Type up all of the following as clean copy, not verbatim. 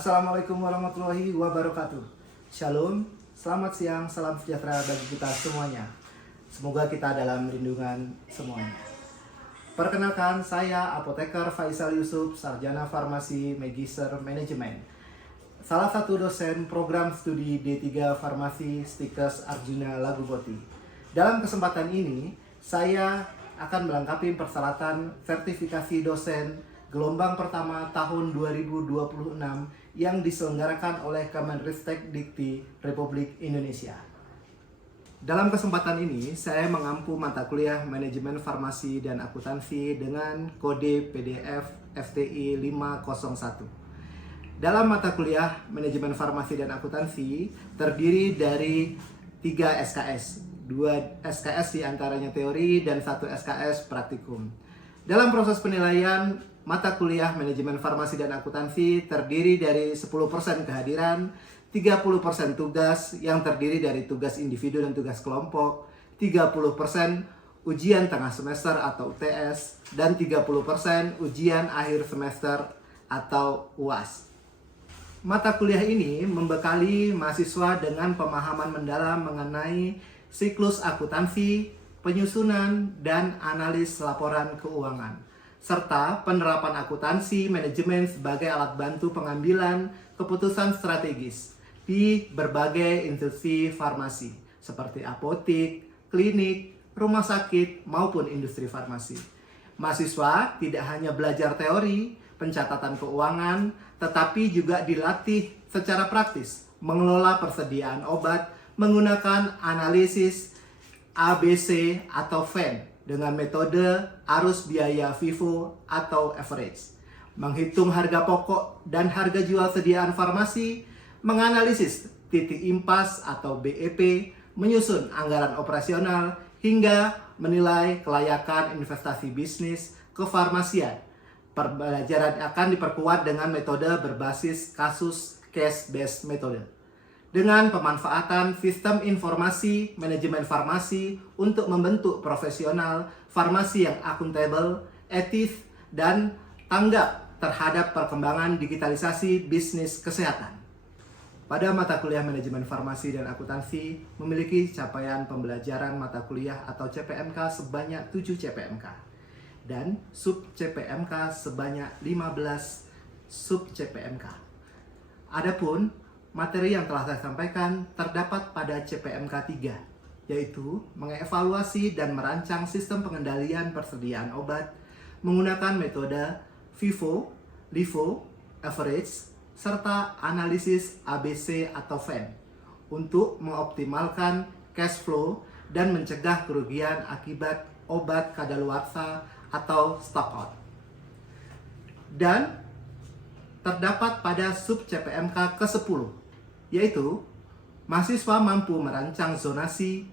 Assalamualaikum warahmatullahi wabarakatuh. Shalom, selamat siang, salam sejahtera bagi kita semuanya. Semoga kita dalam lindungan semuanya. Perkenalkan, saya Apoteker Faisal Yusuf, Sarjana Farmasi Magister Manajemen. Salah satu dosen program studi D3 Farmasi Stikers Arjuna Laguboti. Dalam kesempatan ini, saya akan melengkapi persyaratan sertifikasi dosen gelombang pertama tahun 2026 yang diselenggarakan oleh Kemenristek Dikti Republik Indonesia. Dalam kesempatan ini, saya mengampu mata kuliah Manajemen Farmasi dan Akuntansi dengan kode PDF FTI 501. Dalam mata kuliah Manajemen Farmasi dan Akuntansi terdiri dari 3 SKS, 2 SKS diantaranya teori dan 1 SKS praktikum. Dalam proses penilaian mata kuliah Manajemen Farmasi dan Akuntansi terdiri dari 10% kehadiran, 30% tugas yang terdiri dari tugas individu dan tugas kelompok, 30% ujian tengah semester atau UTS, dan 30% ujian akhir semester atau UAS. Mata kuliah ini membekali mahasiswa dengan pemahaman mendalam mengenai siklus akuntansi, penyusunan, dan analis laporan keuangan, serta penerapan akuntansi manajemen sebagai alat bantu pengambilan keputusan strategis di berbagai institusi farmasi seperti apotik, klinik, rumah sakit, maupun industri farmasi. Mahasiswa tidak hanya belajar teori, pencatatan keuangan, tetapi juga dilatih secara praktis mengelola persediaan obat menggunakan analisis ABC atau VAN dengan metode arus biaya FIFO atau average, menghitung harga pokok dan harga jual sediaan farmasi, menganalisis titik impas atau BEP, menyusun anggaran operasional, hingga menilai kelayakan investasi bisnis kefarmasian. Pembelajaran akan diperkuat dengan metode berbasis kasus case-based metode, dengan pemanfaatan sistem informasi manajemen farmasi untuk membentuk profesional farmasi yang akuntabel, etis, dan tanggap terhadap perkembangan digitalisasi bisnis kesehatan. Pada mata kuliah Manajemen Farmasi dan Akuntansi memiliki capaian pembelajaran mata kuliah atau CPMK sebanyak 7 CPMK dan sub CPMK sebanyak 15 sub CPMK. Adapun materi yang telah saya sampaikan terdapat pada CPMK 3, yaitu mengevaluasi dan merancang sistem pengendalian persediaan obat menggunakan metode FIFO, LIFO, average, serta analisis ABC atau VAN untuk mengoptimalkan cash flow dan mencegah kerugian akibat obat kadaluarsa atau stock out. Dan terdapat pada sub CPMK ke-10, yaitu mahasiswa mampu merancang zonasi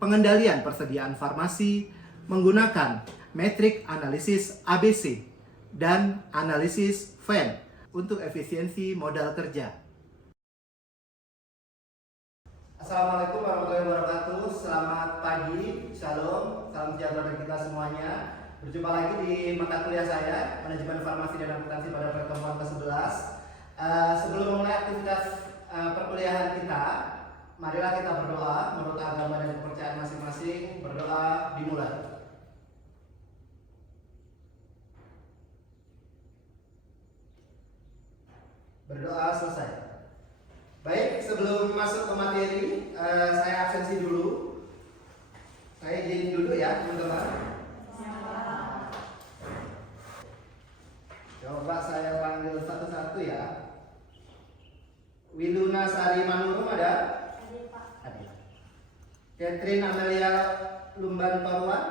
pengendalian persediaan farmasi menggunakan metrik analisis ABC dan analisis VAN untuk efisiensi modal kerja. Assalamualaikum warahmatullahi wabarakatuh. Selamat pagi, shalom, salam sejahtera bagi kita semuanya. Berjumpa lagi di mata kuliah saya, Manajemen Farmasi dan Akuntansi pada pertemuan ke-11. Sebelum memulai aktivitas perkuliahan kita, marilah kita berdoa menurut agama dan kepercayaan masing-masing. Berdoa dimulai. Berdoa selesai. Baik, sebelum masuk ke materi, saya absensi dulu. Saya izin dulu ya, teman-teman. Coba saya panggil satu-satu ya. Wiluna Sari Manurung ada? Hadir, Pak. Hadir. Catherine Amelia Lumban Toruan?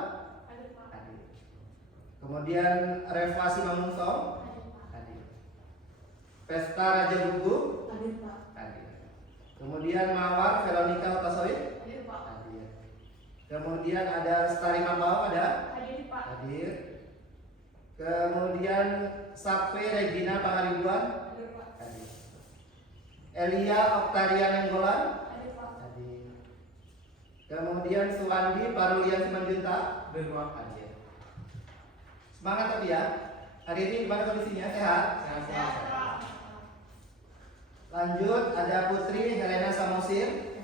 Hadir, Pak. Hadir. Kemudian Reva Simamungso? Hadir. Pesta Raja Bugu? Hadir, Pak. Hadir. Kemudian Mawar Veronica Otasoid? Hadir, Pak. Hadir. Kemudian ada Lestari Mambao ada? Hadir, Pak. Hadir. Kemudian Sape Regina Pangaribuan? Hadir, Pak. Hadir. Elia Oktaria Nenggolan? Hadir, Pak. Hadir. Kemudian Suwandi Parulian Simanjunta? Hadir, Pak. Hadir. Semangat tapi ya. Hari ini gimana kondisinya? Sehat? Sehat. Lanjut ada Putri Helena Samosir.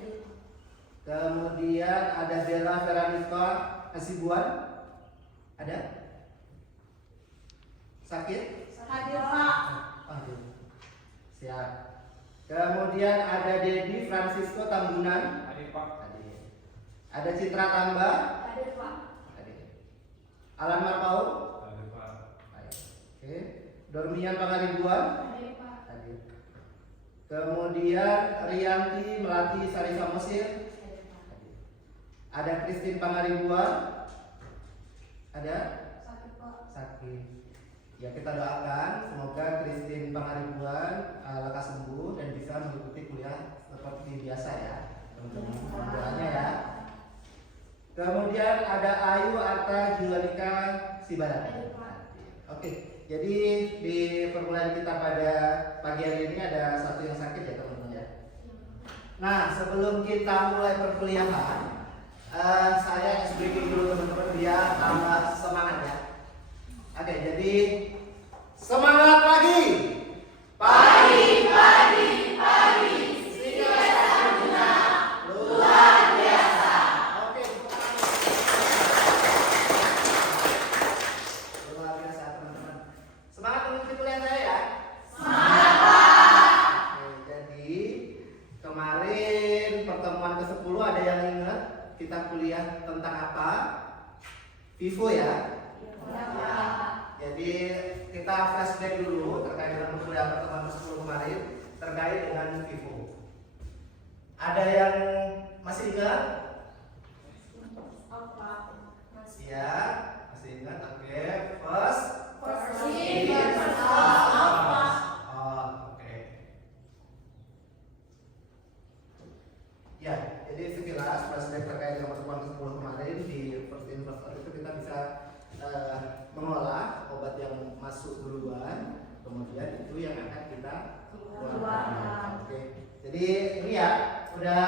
Kemudian ada Bella Veronica Hasibuan. Ada? Sakit? Hadir Pak. Hadir. Siap. Kemudian ada Dedi Francisco Tambunan. Hadir Pak. Hadir. Ada Citra Tambah. Hadir Pak. Hadir. Alan Marpaul. Hadir Pak. Hadir. Oke. Dormian Pangaribuan. Hadir Pak. Hadir. Kemudian Rianti Melati Sari Samosir. Hadir. Ada Christine Pangaribuan. Ada? Sakit Pak. Sakit. Ya, kita doakan semoga Christine Pangaribuan lekas sembuh dan bisa mengikuti kuliah seperti biasa ya, teman-teman. Doanya ya. Kemudian ada Ayu Arta Jualika Sibarani. Oke, jadi di permulaan kita pada pagi hari ini ada satu yang sakit ya teman-teman ya. Nah, sebelum kita mulai perkuliahan, saya breaking dulu teman-teman biar tambah semangat ya. Oke, jadi semangat pagi. Pagi, Sika Sarjuna luar biasa. Oke. Luar biasa teman-teman. Semangat mengikuti kuliah saya ya. Semangat Pak. Oke, jadi kemarin pertemuan ke-10 ada yang ingat kita kuliah tentang apa? Vivo ya. Jadi kita flashback dulu terkait dengan kuliah pertemuan ke-10 kemarin terkait dengan Vivo. Ada yang masih ingat? Apa? Ya, masih ingat. Oke, first. Apa? Oh, oke. Ya, jadi sekilas flashback terkait dengan pertemuan ke-10 kemarin di first in first out itu kita bisa mengolah obat yang masuk duluan, kemudian itu yang akan kita keluarkan. Oke. Jadi ini ya, udah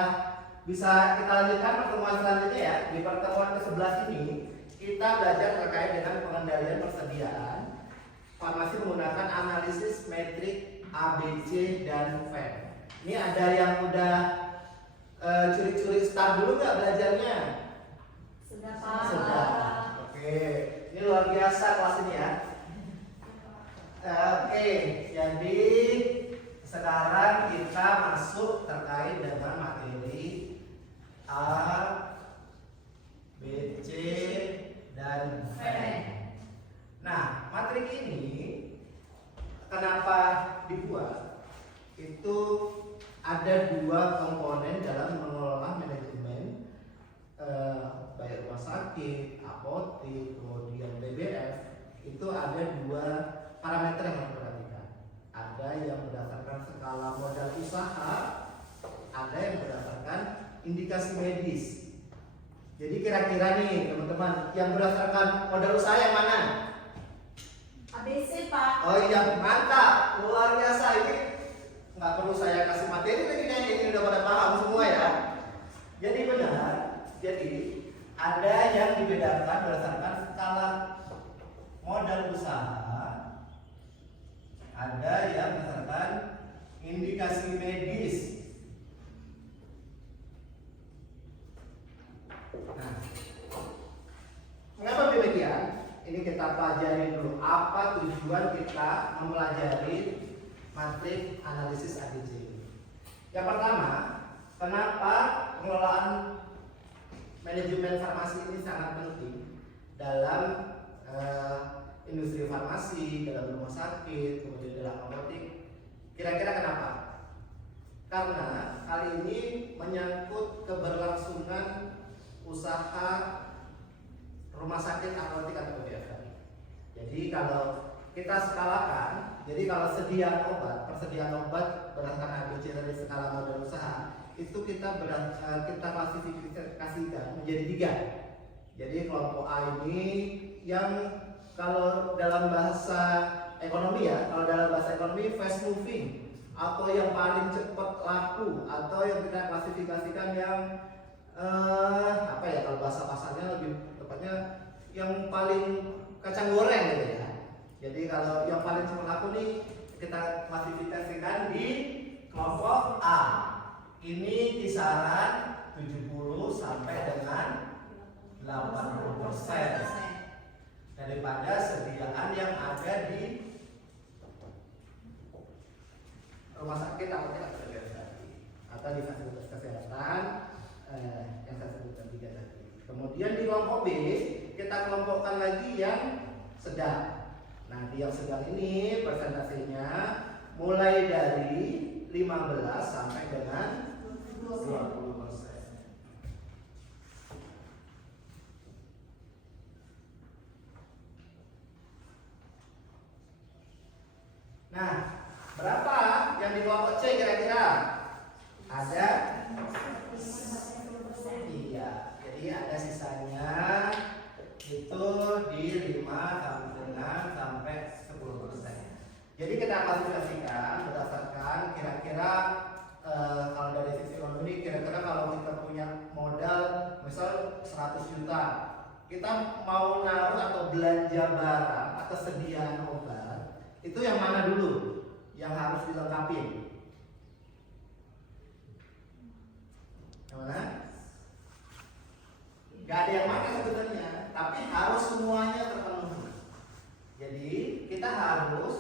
bisa kita lanjutkan pertemuan selanjutnya ya. Di pertemuan ke-11 ini kita belajar terkait dengan pengendalian persediaan farmasi menggunakan analisis metrik ABC dan FEM. Ini ada yang udah curi-curi start dulu nggak belajarnya? Sudah Pak. Sudah. Oke, ini luar biasa kelas ini ya. Oke, jadi sekarang kita masuk terkait dengan materi A, B, C, dan V. Nah, materi ini kenapa dibuat? Itu ada dua komponen dalam mengelola manajemen baik rumah sakit, apotek, kemudian BBF. Itu ada dua parameter yang harus diperhatikan. Ada yang berdasarkan skala modal usaha, ada yang berdasarkan indikasi medis. Jadi kira-kira nih teman-teman, yang berdasarkan modal usaha yang mana? ABC Pak. Oh iya, mantap, luar biasa. Ini nggak perlu saya kasih materi lagi, ini udah pada paham semua ya. Jadi benar, jadi ada yang dibedakan berdasarkan skala modal usaha, ada yang berdasarkan indikasi medis. Nah, mengapa demikian? Ini kita pelajari dulu apa tujuan kita mempelajari matrik analisis ABC. Yang pertama, kenapa pengelolaan manajemen farmasi ini sangat penting dalam industri farmasi, dalam rumah sakit, kemudian dalam apotek. Kira-kira kenapa? Karena kali ini menyangkut keberlangsungan usaha rumah sakit, apotek atau BFR. Jadi kalau kita skalakan, jadi kalau persediaan obat berdasarkan ABC dari skala modal usaha itu kita klasifikasikan menjadi 3. Jadi kelompok A ini yang kalau dalam bahasa ekonomi ya, kalau dalam bahasa ekonomi fast moving atau yang paling cepat laku, atau yang kita klasifikasikan yang apa ya, kalau bahasa pasarnya lebih tepatnya yang paling kacang goreng gitu ya. Jadi kalau yang paling cepat laku nih kita klasifikasikan di kelompok A ini kisaran 70 sampai dengan 80% daripada sediaan yang ada di rumah sakit atau di fasilitas kesehatan yang saya sebutkan tiga tadi. Kemudian di kelompok B kita kelompokkan lagi yang sedang. Nah, di yang sedang ini persentasenya mulai dari 15 sampai dengan 20%. Nah, berapa yang di kelompok C kira-kira? Ada? Iya, jadi ada sisanya itu di 5 sampai 10%. Jadi kita kalkulasikan berdasarkan kira-kira kalau dari sisi ekonomi, kira-kira kalau kita punya modal misal 100 juta, kita mau naruh atau belanja barang atau sediaan obat, itu yang mana dulu yang harus dilengkapi? Yang mana? Gak ada yang mana sebenarnya, tapi harus semuanya terpenuhi. Jadi kita harus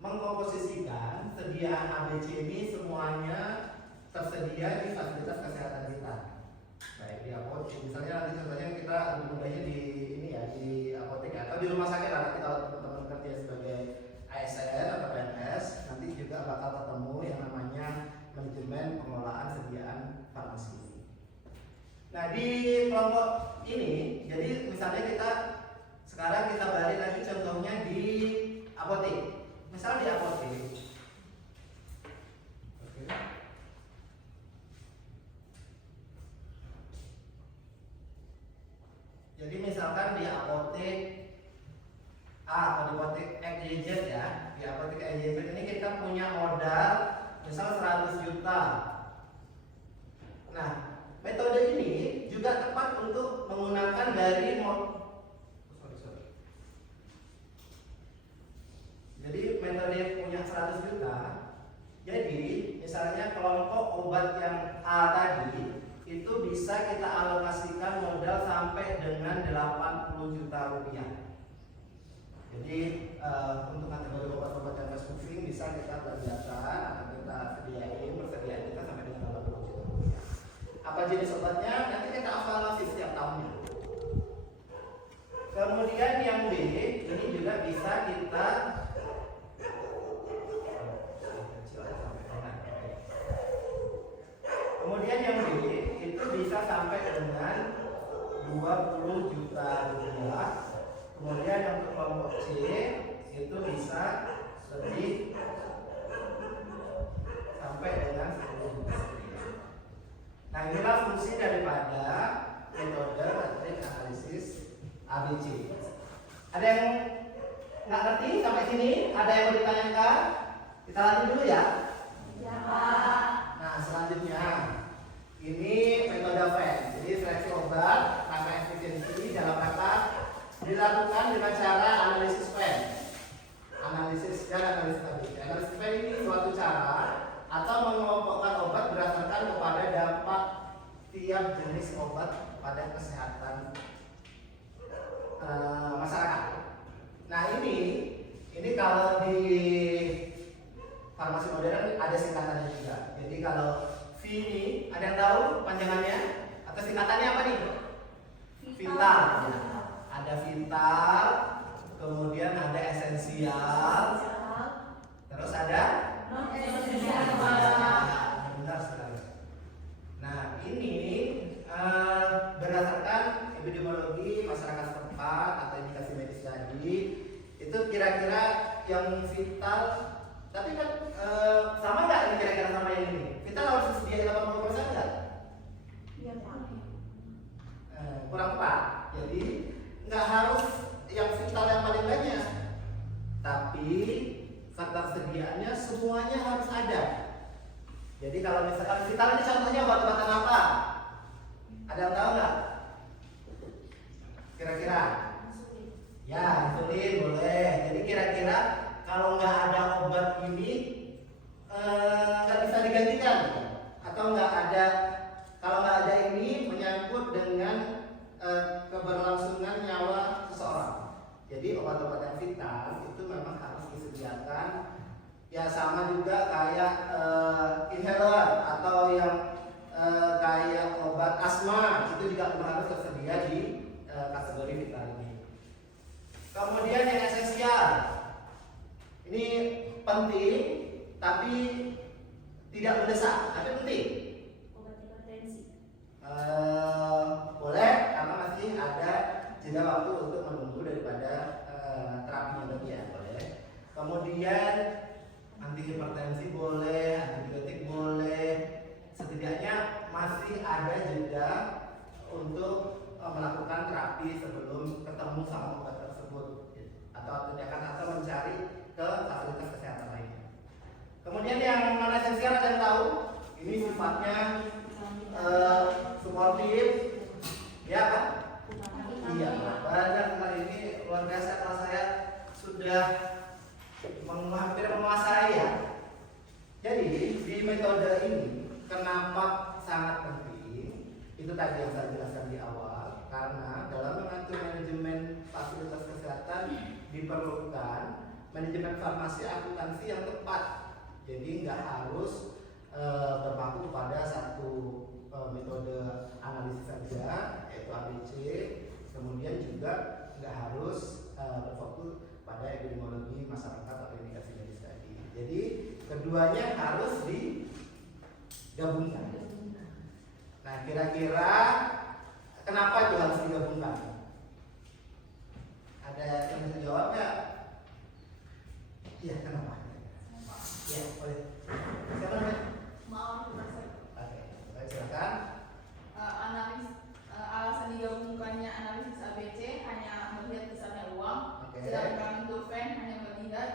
mengkomposisikan sediaan ABC ini semuanya tersedia di fasilitas kesehatan kita. Baik di apotek, misalnya nanti contohnya kita lebih mudahnya di ini ya, di apotek atau di rumah sakit. Nanti kalau teman-teman kerja sebagai ASN atau PNS, nanti juga bakal ketemu yang namanya manajemen pengelolaan sediaan farmasi. Nah, di kelompok ini, jadi misalnya sekarang kita balik lagi contohnya di apotek. Misal di apotek, jadi misalkan di apotek A atau di apotek XYZ ya, di apotek XYZ ini kita punya modal misal 100 juta. Nah, metode ini juga tepat untuk menggunakan dari Jadi metode punya 100 juta. Jadi misalnya kelompok obat yang A tadi itu bisa kita alokasikan modal sampai dengan 80 juta rupiah. Jadi untuk kategori obat-obat yang fast moving bisa kita belanjakan atau kita persediaan kita sampai dengan 80 juta rupiah. Apa jenis obatnya? Nanti kita evaluasi setiap tahunnya. Kemudian yang B ini juga bisa kita Kemudian yang B itu bisa sampai dengan 20 juta rupiah. Kemudian yang untuk kelompok C itu bisa lebih sampai dengan 10 juta rupiah. Nah, inilah fungsi daripada metode matriks analisis ABC. Ada yang nggak ngerti sampai sini? Ada yang mau ditanyakan? Kita lanjut dulu ya. Ya, Pak. Nah, selanjutnya ini metode VEN. Jadi seleksi obat rangka efisiensi dalam rangka dilakukan dengan cara analisis VEN. Analisis ABC. Analisis VEN ini suatu cara atau mengelompokkan obat berdasarkan kepada dampak tiap jenis obat pada kesehatan masyarakat. Nah, ini kalau di farmasi modern ada singkatannya juga. Jadi kalau V ini ada yang tahu panjangannya atau singkatannya apa nih? Vital. Ya. Ada vital, kemudian ada esensial, terus ada Non esensial. benar sekali. Nah, ini berdasarkan epidemiologi masyarakat setempat atau indikasi medis tadi, itu kira-kira yang vital. Tapi kan sama nggak ini kira-kira sama yang ini? Kita harus sedia 80% nggak? Iya, Pak. Kurang 4. Jadi nggak harus yang vital yang paling banyak, tapi ketersediaannya semuanya harus ada. Jadi kalau misalkan vital ini contohnya obat-obatan apa? Ada yang tahu nggak? Kira-kira? Ya, insulin boleh. Jadi kira-kira kalau nggak ada obat ini nggak bisa atau nggak ada, kalau nggak ada ini menyangkut dengan keberlangsungan nyawa seseorang. Jadi obat-obat yang vital itu memang harus disediakan. Ya sama juga kayak inhaler atau yang kayak obat asma itu juga harus tersedia di kategori vital ini. Kemudian yang esensial, ini penting tapi tidak mendesak, tapi penting. Obat hipertensi. Boleh karena masih ada jeda waktu untuk menunggu daripada terapinya lagi ya, boleh. Kemudian anti hipertensi boleh, antibiotik boleh, setidaknya masih ada jeda untuk melakukan terapi sebelum ketemu sama obat tersebut atau tindakan atau mencari ke fasilitas kesehatan lainnya. Kemudian yang non esensial ada yang tahu? Ini sifatnya suportif, ya kan? Iya, banyak kali ini luar biasa kalau saya sudah hampir menguasai ya. Jadi di metode ini kenapa sangat penting? Itu tadi yang saya jelaskan di awal, karena dalam mengatur manajemen fasilitas kesehatan diperlukan manajemen farmasi akuntansi yang tepat. Jadi nggak harus berpaku pada satu metode analisis saja, yaitu ABC. Kemudian juga nggak harus berfokus pada epidemiologi masyarakat atau indikasi medis tadi. Jadi keduanya harus digabungkan. Nah, kira-kira kenapa itu harus digabungkan? Ada yang bisa jawab nggak? Iya, kenapa? Ya, boleh. Siapa namanya? Mau Profesor. Oke, baik, silakan. Alasan digabungkannya analisis ABC hanya melihat besarnya uang, Oke. sedangkan Doven hanya melihat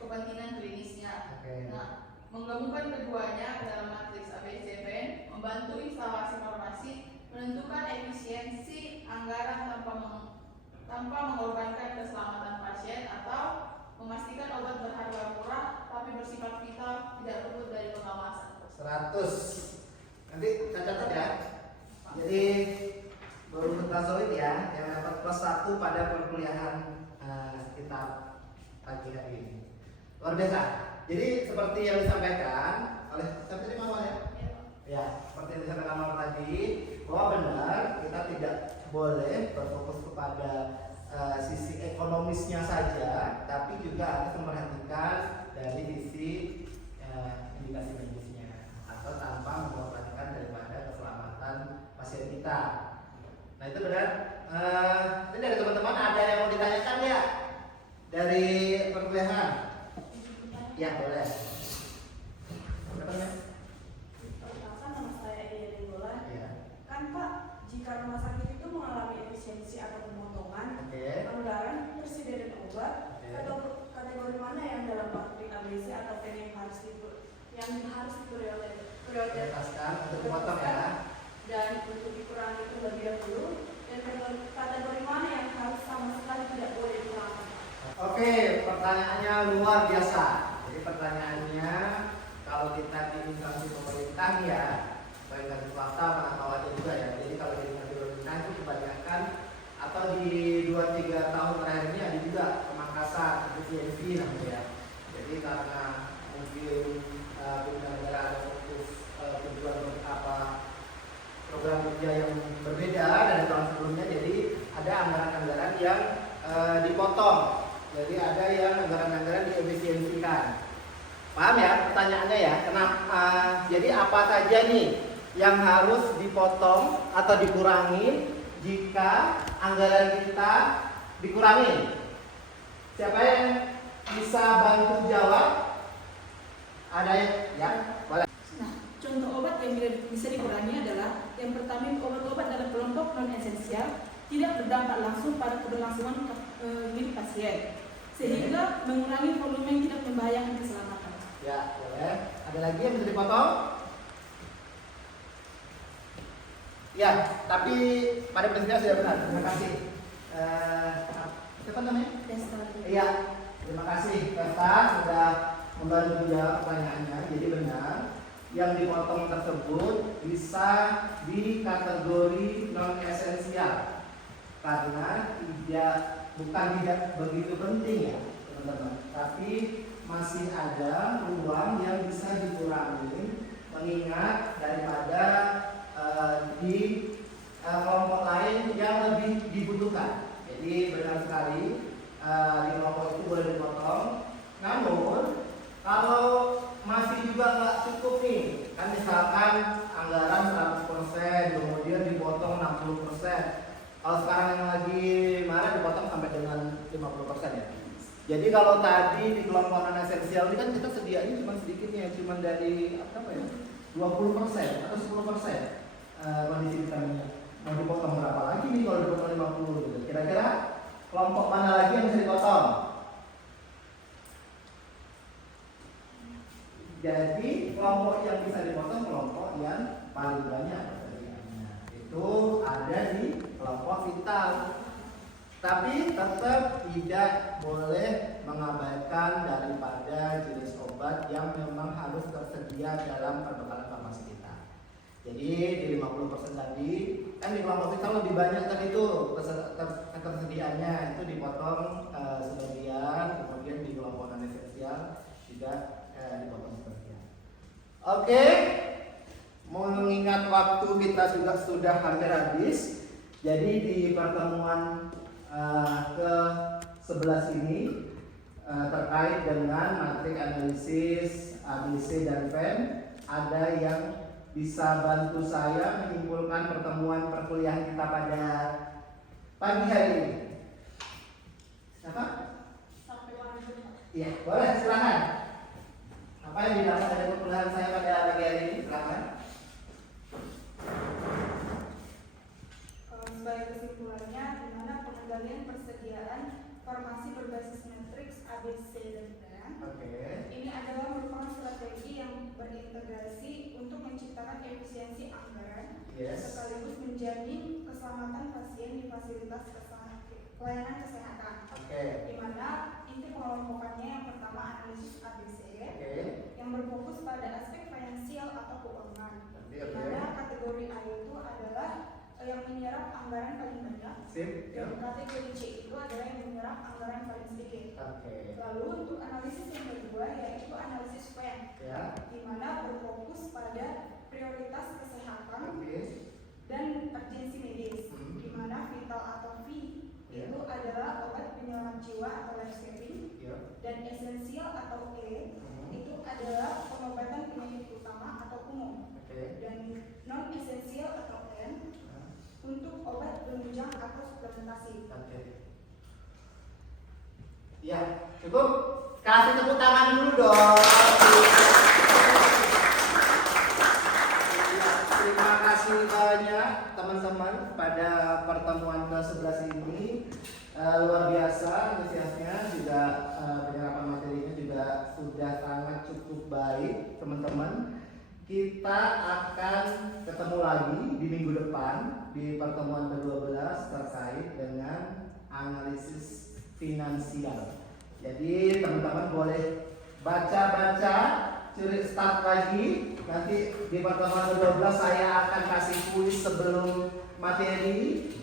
kepentingan klinisnya. Oke. Nah, menggabungkan keduanya dalam matriks ABCVN membantu instalasi farmasi menentukan efisiensi anggaran tanpa mengorbankan keselamatan pasien atau memastikan obat berharga murah tapi bersifat vital tidak luput dari pengawasan. 100. Nanti catat ya. Jadi baru plaszoid ya yang dapat plus 1 pada perkuliahan kita pagi hari ini. Luar biasa. Jadi seperti yang disampaikan oleh siapa tadi Mawar ya? Ya, seperti yang disampaikan Mawar tadi, bahwa benar kita tidak boleh berfokus kepada sisi ekonomisnya saja, tapi juga harus memperhatikan dari sisi indikasi medisnya atau tanpa mengorbankan daripada keselamatan pasien kita. Nah itu benar. Ini dari teman-teman ada yang mau ditanyakan ya dari perkuliahan? Ya boleh. Siapa namanya? Perkenalkan, nama saya Edia Denggolan. Ya. Kan Pak, jika rumah sakit itu mengalami efisiensi atau pemotongan Oke. anggaran persediaan obat, Oke. atau kategori mana yang dalam matrik ABC atau P yang harus Prioritaskan untuk dipotong ya. dan untuk dikurangi terlebih dahulu, dan kategori mana yang harus sama sekali tidak boleh dikurangi. Oke, pertanyaannya luar biasa. Jadi pertanyaannya kalau kita di instansi pemerintah ya, baik dari swasta atau ada juga ya. Jadi kalau di instansi pemerintah itu kebanyakan atau di 2-3 tahun terakhir ini ada juga pemangkasan efisiensi namanya ya. Jadi karena mungkin pemerintah negara ada fokus tujuan apa program kerja yang berbeda dari tahun sebelumnya, jadi ada anggaran-anggaran yang dipotong. Jadi ada yang anggaran-anggaran diefisiensikan. Paham ya pertanyaannya ya? Kenapa? Jadi apa saja nih yang harus dipotong atau dikurangi jika anggaran kita dikurangi? Siapa yang bisa bantu jawab? Ada ya? Boleh. Nah, contoh obat yang bisa dikurangi adalah yang pertama, obat-obat dalam kelompok non esensial tidak berdampak langsung pada keberlangsungan hidup pasien, sehingga mengurangi volume yang tidak membahayakan keselamatan. Ya, boleh. Ada lagi yang bisa dipotong? Ya, tapi pada prinsipnya sudah benar. Terima kasih. Siapa namanya? Iya, terima kasih Pesta sudah membantu menjawab pertanyaannya. Jadi benar, yang dipotong tersebut bisa di kategori non esensial karena bukan tidak begitu penting ya teman-teman, tapi masih ada ruang yang bisa dikurangi mengingat daripada di kelompok lain yang lebih dibutuhkan. Jadi benar sekali di kelompok itu boleh dipotong. Namun kalau masih juga nggak cukup nih, kan misalkan anggaran 100% kemudian dipotong 60%. Kalau sekarang yang lagi marah dipotong sampai dengan 50% ya. Jadi kalau tadi di kelompok non esensial ini kan kita sedianya cuma sedikitnya, cuma dari apa ya 20% atau 10% kondisi vitaminnya. Mau dipotong berapa lagi nih kalau dipotong 50 gitu? Kira-kira kelompok mana lagi yang bisa dipotong? Jadi kelompok yang bisa dipotong kelompok yang paling banyak persediaannya. Itu ada di kelompok vital. Tapi tetap tidak boleh mengabaikan daripada jenis obat yang memang harus tersedia dalam perbekalan farmasi kita. Jadi di 50% tadi, kan di kelompok vital lebih banyak tadi itu ketersediaannya itu dipotong sebagian, kemudian di kelompok non esensial juga dipotong sebagian. Oke, mengingat waktu kita juga sudah hampir habis, jadi di pertemuan ke-11 ini terkait dengan matrik analisis ABC dan VEN, ada yang bisa bantu saya menyimpulkan pertemuan perkuliahan kita pada pagi hari ini? Siapa? Sampai lanjut. Iya, boleh, silakan. Apa yang didapat dari perkuliahan saya pada pagi hari ini? Silakan. Sebagai kesimpulannya, di mana pengendalian persediaan farmasi berbasis matriks ABC dan VEN. Ini adalah merupakan strategi yang berintegrasi untuk menciptakan efisiensi anggaran, sekaligus menjamin keselamatan pasien di fasilitas pelayanan kesehatan. Di mana inti pengelompokannya yang pertama analisis ABC, yang berfokus pada aspek finansial atau keuangan. Di mana kategori A itu adalah yang menyerap anggaran paling banyak. Dan kategori C itu adalah yang menyerap anggaran paling sedikit. Lalu untuk analisis yang kedua yaitu analisis VEN, di mana berfokus pada prioritas kesehatan dan urgensi medis, di mana vital atau V itu adalah obat penyelamat jiwa atau life saving, dan esensial atau E itu adalah pengobatan penyakit utama atau umum, dan non esensial atau N untuk obat penunjang atau suplementasi. Ya, cukup. Kasih tepuk tangan dulu dong. Ya, terima kasih banyak teman-teman pada pertemuan ke-11 ini. Luar biasa antusiasnya, juga penyerapan materinya juga sudah sangat cukup baik teman-teman. Kita akan ketemu lagi di minggu depan di pertemuan ke-12 terkait dengan analisis finansial. Jadi teman-teman boleh baca-baca, curi start lagi. Nanti di pertemuan ke-12 saya akan kasih kuis sebelum materi.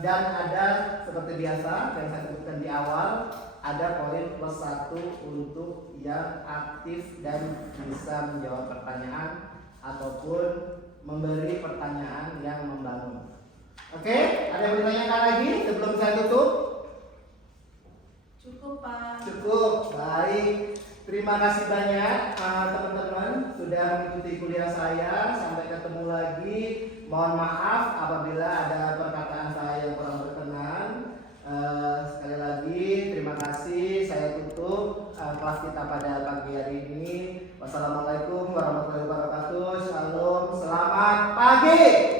Dan ada seperti biasa yang saya sebutkan di awal, ada poin +1 untuk yang aktif dan bisa menjawab pertanyaan ataupun memberi pertanyaan yang membangun. Oke, ada yang ditanyakan lagi sebelum saya tutup? Cukup, Pak. Cukup, baik. Terima kasih banyak teman-teman sudah mengikuti kuliah saya. Sampai ketemu lagi. Mohon maaf apabila ada perkataan saya yang kurang berkenan. Sekali lagi terima kasih. Saya tutup kelas kita pada pagi hari ini. Wassalamualaikum warahmatullahi wabarakatuh. Shalom, selamat pagi.